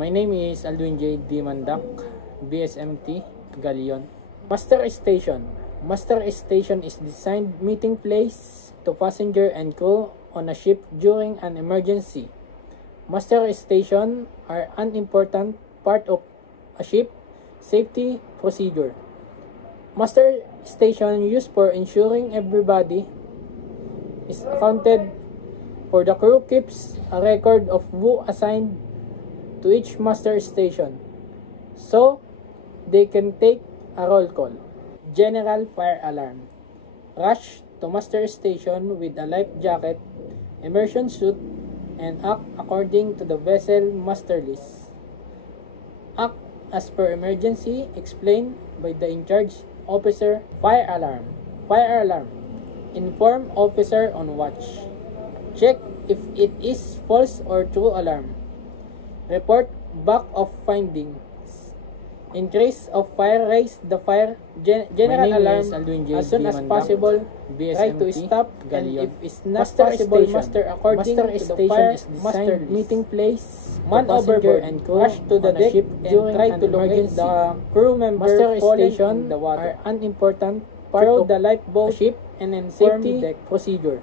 My name is Alduin J. D. Mandak, BSMT, Galion. Master Station. Master Station is designed meeting place to passenger and crew on a ship during an emergency. Master Station are an important part of a ship safety procedure. Master Station used for ensuring everybody is accounted for. The crew keeps a record of who assigned to each master station, so they can take a roll call. General fire alarm. Rush to master station with a life jacket, immersion suit, and act according to the vessel master list. Act as per emergency explained by the in-charge officer. Fire alarm. Fire alarm. Inform officer on watch. Check if it is false or true alarm. Report back of findings. In case of fire, raise the fire general alarm as soon as possible. Try to stop, and if it's not possible, muster according to the fire master meeting place. Man overboard and rush to the deck and try to locate the crew member fallen in the water. Are an important part of the lifeboat ship and in safety deck procedure.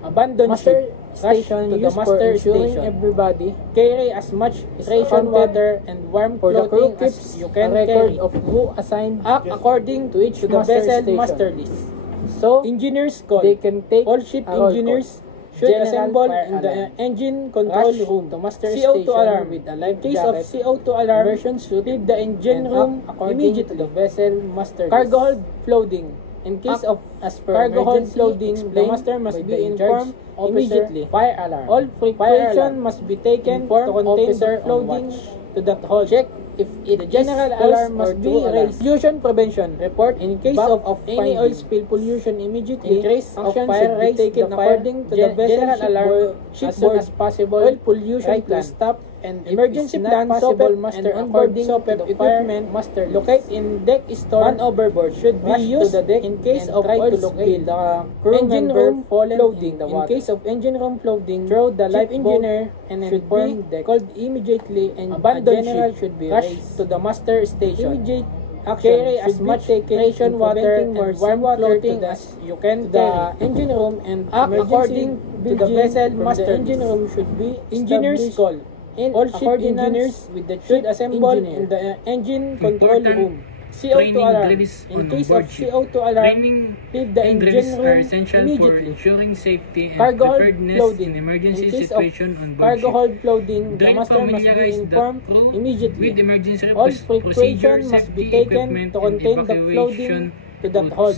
Abandon ship. Station to the master station. Everybody carry as much ration, water, and warm clothing as you can carry. Of who assigned. Act according to each vessel master list. So engineers call. They can take all ship engineers should assemble in the engine control room. To master CO2 alarm with a life jacket. In case of CO2 alarm, version should leave the engine room immediately. To the vessel master list. Cargo hold flooding. In case of cargo hold flooding, the master must be informed immediately. Fire alarm. All precautions must be taken to contain the flooding to that hold. Check if the general alarm must be raised. Pollution prevention. Report in case of any oil spill pollution immediately. In case of fire, should be taken according to the vessel alarm shipboard as possible. Oil pollution to stop and emergency plan possible master according to the equipment master locate in deck store. Man overboard should be used to the deck in case of oil spill. The engine room flooding. In case of engine room flooding, throw the life engineer and inform deck. Called immediately and abandon ship should be rushed to the master station. Immediate action carry as much ration, water, and warm clothing as you can. The engine room and act according to the vessel master. Engine room should be engineers call. In all ship engineers with the should assemble in the engine control room. CO2 alarm. In case of CO2 alarm, leave the engine room immediately. Ensuring safety and cargo hold preparedness flooding. in emergency In case situation of on board cargo ship. hold flooding, the Drill master must be familiarize the informed crew immediately. with emergency All procedure, precautions must be safety taken equipment, to and contain the flooding evacuation to that routes. hold.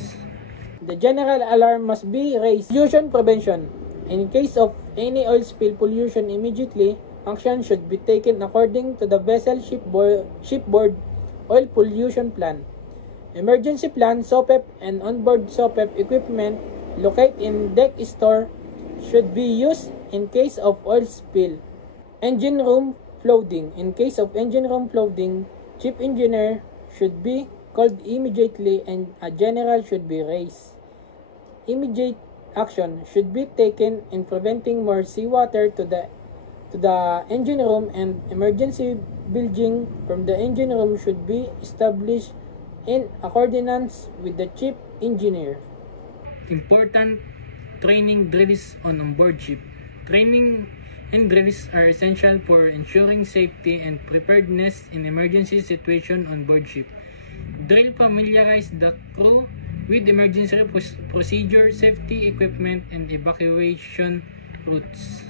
The general alarm must be raised. Pollution prevention. In case of any oil spill pollution immediately, action should be taken according to the vessel shipboard oil pollution plan. Emergency plan, SOPEP, and onboard SOPEP equipment locate in deck store should be used in case of oil spill. Engine room flooding. In case of engine room flooding, chief engineer should be called immediately and a general should be raised. Immediate action should be taken in preventing more seawater to the engine room, and emergency bilging from the engine room should be established in accordance with the chief engineer. Important training drills on onboard ship. Training and drills are essential for ensuring safety and preparedness in emergency situation on board ship. Drill familiarize the crew with emergency procedure, safety equipment, and evacuation routes.